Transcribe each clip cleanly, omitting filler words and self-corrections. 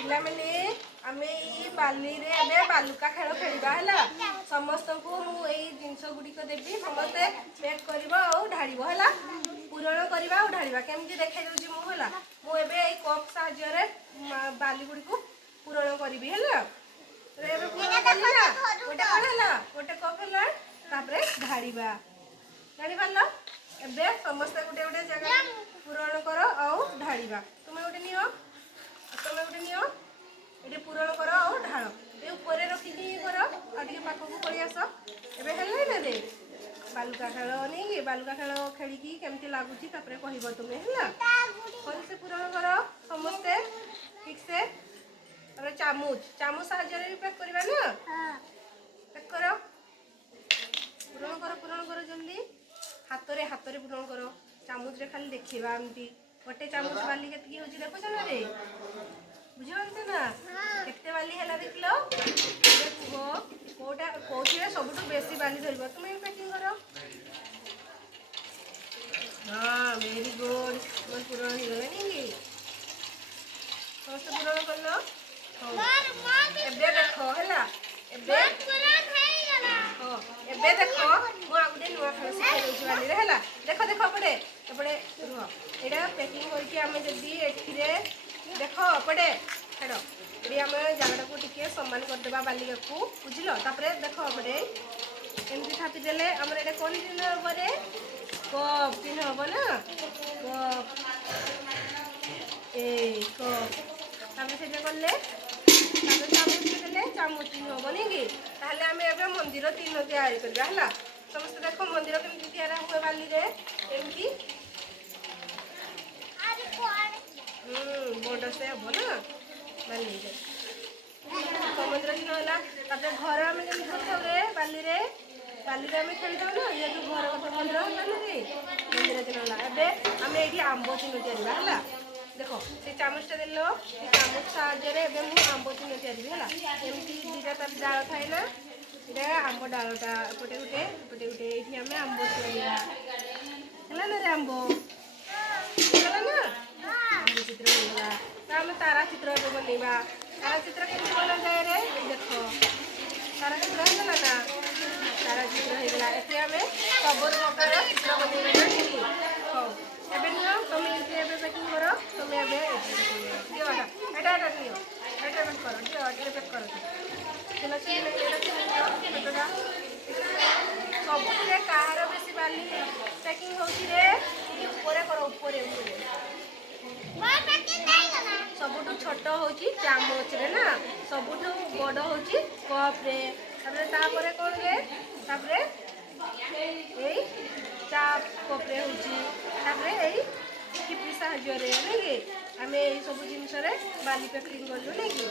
ପିଲାମାନେ ଆମେ ଏଇ ବାଲିରେ ଏବେ ବାଲୁକା ଖେଳ ଖେଳିବା ହେଲା। ସମସ୍ତଙ୍କୁ ମୁଁ ଏଇ ଜିନିଷ ଗୁଡ଼ିକ ଦେବି, ସମସ୍ତେ ପ୍ୟାକ୍ କରିବ ଆଉ ଢାଳିବ ହେଲା। ପୂରଣ କରିବା ଆଉ ଢାଳିବା କେମିତି ଦେଖାଇ ଦେଉଛି ମୁଁ ହେଲା। ମୁଁ ଏବେ ଏଇ କପ୍ ସାହାଯ୍ୟରେ ବାଲି ଗୁଡ଼ିକୁ ପୂରଣ କରିବି ହେଲା। ଏବେ ପୂରଣ କଲି ନା, ଗୋଟେ କଣ ହେଲା, ଗୋଟେ କପ୍ ହେଲା, ତାପରେ ଢାଳିବା। ଜାଣିପାରିଲ? ଏବେ ସମସ୍ତେ ଗୋଟେ ଗୋଟେ ଜାଗା ପୂରଣ କର ଆଉ ଢାଳିବା। ତୁମେ ଗୋଟେ ନିଅ, ତମେ ଗୋଟେ ନିଅ, ଏଠି ପୂରଣ କର ଆଉ ଢାଳ। ଏ ଉପରେ ରଖିକି କର, ଆଉ ଟିକେ ପାଖକୁ ପଳେଇ ଆସ। ଏବେ ହେଲା ନା ଦେ ବାଲୁକା ଖେଳ ନେଇକି ବାଲୁକା ଖେଳ ଖେଳିକି କେମିତି ଲାଗୁଛି ତାପରେ କହିବ ତୁମେ ହେଲା। ଭଲସେ ପୂରଣ କର ସମସ୍ତେ ଠିକସେ। ତାପରେ ଚାମୁଚ ସାହାଯ୍ୟରେ ବି ପ୍ୟାକ୍ କରିବା ନା। ପ୍ୟାକ୍ କର, ପୂରଣ କର ଜଲ୍ଦି। ହାତରେ ପୂରଣ କର, ଚାମଚରେ ଖାଲି ଦେଖିବା ଏମିତି। ଗୋଟେ ଚାମଚ ବାଲି କେତିକି ହଉଛି ଦେଖୁଛ ନା ରେ, ବୁଝିପାରୁଛ ନା? କେତେ ବାଲି ହେଲା ଦେଖିଲ? କୁହ କୋଉଥିରେ ସବୁଠୁ ବେଶୀ ବାଲି ଧରିବ, ତୁମେ ପ୍ୟାକିଂ କର। ହଁ ଭେରି ଗୁଡ୍, ତୁମର ପୂରଣ ହେଇଗଲାନି କି? ସମସ୍ତେ ପୂରଣ କଲ? ହଉ ଏବେ ଦେଖ ହେଲା, ଏବେ ଦେଖ ମୁଁ ଆଉ ଗୋଟେ ନୂଆ ଖେଳ ଶିଖେଇ ଦେଉଛି ବାଲିରେ ହେଲା। ଦେଖ ଏପଟେ ରୁହ। ଏଇଟା ପ୍ୟାକିଂ କରିକି ଆମେ ଯଦି ଏଠିରେ ଦେଖ ଏପଟେ ଛାଡ଼, ଏଠି ଆମେ ଜାଗାଟାକୁ ଟିକେ ସମାନ କରିଦେବା ବାଲିକୁ, ବୁଝିଲ? ତାପରେ ଦେଖ ଏପଟେ ଏମିତି ଥାପି ଦେଲେ ଆମର ଏଇଟା କ'ଣ ଚିହ୍ନ ହବ ରେ? କପ୍ ଚିହ୍ନ ହବ ନା। କପ୍ କପ୍ ତାପରେ ସେଇଟା କଲେ, ତାପରେ ଚାମଚ ଦେଲେ ଚାମଚ ଚିହ୍ନ ହବନି କି? ତାହେଲେ ଆମେ ଏବେ ମନ୍ଦିର ଚିହ୍ନ ତିଆରି କରିବା ହେଲା। ସମସ୍ତେ ଦେଖ ମନ୍ଦିର କେମିତି ତିଆରି ହୁଏ ବାଲିରେ, ଏମିତି ବଡ଼ ସେ ହବ ନା ବାଲିରେ। ମନ୍ଦିର ଚିହ୍ନ ହେଲା, ତାପରେ ଘର ଆମେ ଯେମିତି କରିଥାଉ ରେ ବାଲିରେ ଆମେ ଖେଳିଥାଉ ନା, ଯେହେତୁ ଘର କଥା ମନ୍ଦିର ହେଲାନି ମନ୍ଦିର ଚିହ୍ନ ହେଲା। ଏବେ ଆମେ ଏଇଠି ଆମ୍ବ ଚିହ୍ନ ତିଆରିବା ହେଲା। ଦେଖ ସେ ଚାମଚଟା ଦେଲ, ସେ ଚାମଚ ସାହାଯ୍ୟରେ ଏବେ ମୁଁ ଆମ୍ବ ଚିହ୍ନ ତିଆରିବି ହେଲା। ଏମିତି ଦୁଇଟା ତାର ଡାଳ ଥାଏ ନା, ଏଇଟା ଆମ୍ବ ଡାଳଟା ଏପଟେ ଗୋଟେ ଏଇଠି ଆମେ ଆମ୍ବ ତିଆରିବା ହେଲା ନା ରେ। ଆମ୍ବ ହେଇଗଲା ନା, ଆମ୍ବ ଚିତ୍ର ହେଇଗଲା। ତ ଆମେ ତାରା ଚିତ୍ର ଏବେ ବନେଇବା। ତାରା ଚିତ୍ର କେମିତି ବନାଯାଏ ରେ? ଦେଖ ତାରା ଚିତ୍ର ହେଇଗଲା ନା, ତାରା ଚିତ୍ର ହେଇଗଲା। ଏଠି ଆମେ ସବୁ ପ୍ରକାର ଚିତ୍ର ବନେଇବା ନା। ହଉ ଏବେ ନିଅ, ତମେ ଏଇଠି ଏବେ ପ୍ୟାକିଂ କର। ତମେ ଏବେ ଦିଅ ଏଇଟା ନିଅ, ଏଇଟା ପ୍ୟାକ୍ କର, ଦିଅ ଏଇଟା ପ୍ୟାକ୍ କର। ସବୁଥିରେ କାହାର ବେଶୀ ବାଲି ପ୍ୟାକିଂ ହଉଛି ରେ? ଉପରେ କର, ଉପରେ ସବୁଠୁ ଛୋଟ ହଉଛି ଚାମଚରେ ନା, ସବୁଠୁ ବଡ଼ ହଉଛି କପ୍ରେ, ତାପରେ କ'ଣ ରେ? ତାପରେ ଏଇ ଚା କପ୍ରେ ହଉଛି, ତାପରେ ଏଇ ଠିପି ସାହାଯ୍ୟରେ ନାଇଁ କି ଆମେ ଏଇ ସବୁ ଜିନିଷରେ ବାଲି ପ୍ୟାକିଂ କଲୁ ନାଇଁ କି?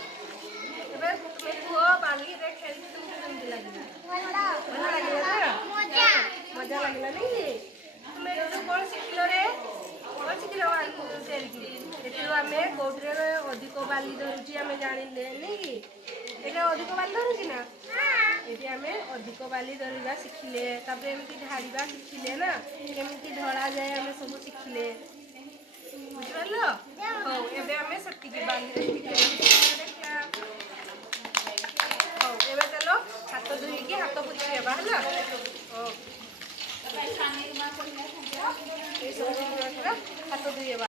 ଏବେ ତୁମେ କୁହ ବାଲିରେ ଖେଳିକି ତୁମକୁ କେମିତି ଲାଗିଲା? ଭଲ ଲାଗିଲା ନା? ମଜା ଲାଗିଲା ନାଇଁ କି? ତୁମେ ଏଠୁ କ'ଣ ଶିଖିଲ ରେ? କ'ଣ ଶିଖିଲ ତିଆରିକି? ଏଥିରୁ ଆମେ କୋଉଥିରେ ଅଧିକ ବାଲି ଧରୁଛି ଆମେ ଜାଣିଲେ ନାଇଁ କି? ଏଇଟା ଅଧିକ ବାଲି ଧରୁଛି ନା, ଏଠି ଆମେ ଅଧିକ ବାଲି ଧରିବା ଶିଖିଲେ। ତାପରେ ଏମିତି ଢାଳିବା ଶିଖିଲେ ନା, କେମିତି ଢଳାଯାଏ ଆମେ ସବୁ ଶିଖିଲେ, ବୁଝିପାରିଲ? ହଉ ଏବେ ଆମେ ସେତିକି ବାଲିରେ ଦେଖିବା। ହଉ ଏବେ ଚାଲ ହାତ ଧୋଇକି ହାତ ପୋଛିବା ହେଲା। ହଉ ଏଇସବୁ ହାତ ଧୋଇବା।